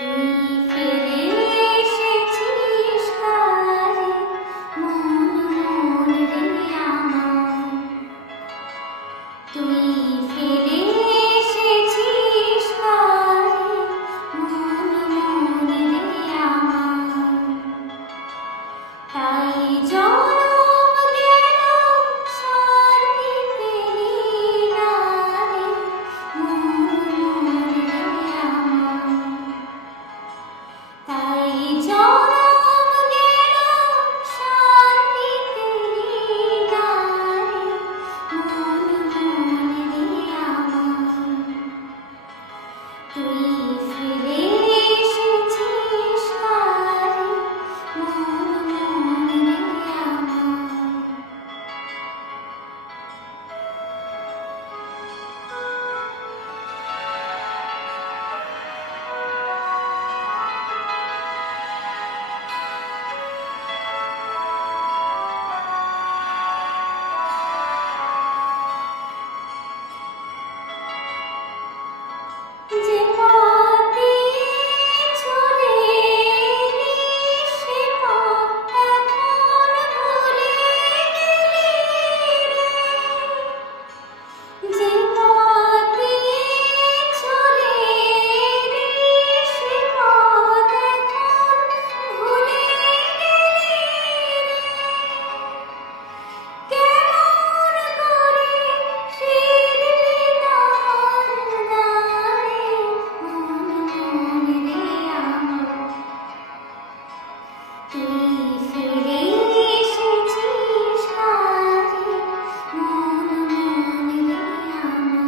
তুই ফিরে এসেছিস কারে মন মন রে আমার, তুই ফিরে এসেছিস কারে মন মন রে আমার, তাই জনম গেল শান্তি পেলি না রে মন মন রে আমার, তাই জনম গেল শান্তি পেলি না রে মন মন রে আমার, তুই ফিরে এসেছিস কারে মন মন রে আমার। যে পথে চলে এলি সে পথ এখন ভুলে গেলি রে, যে পথে চলে এলি সে পথ এখন ভুলে গেলি রে, কেমন করে ফিরলি আমার দ্বারে মন মন রে আমার, তুই ফিরে এসেছিস কারে মন মন রে আমার।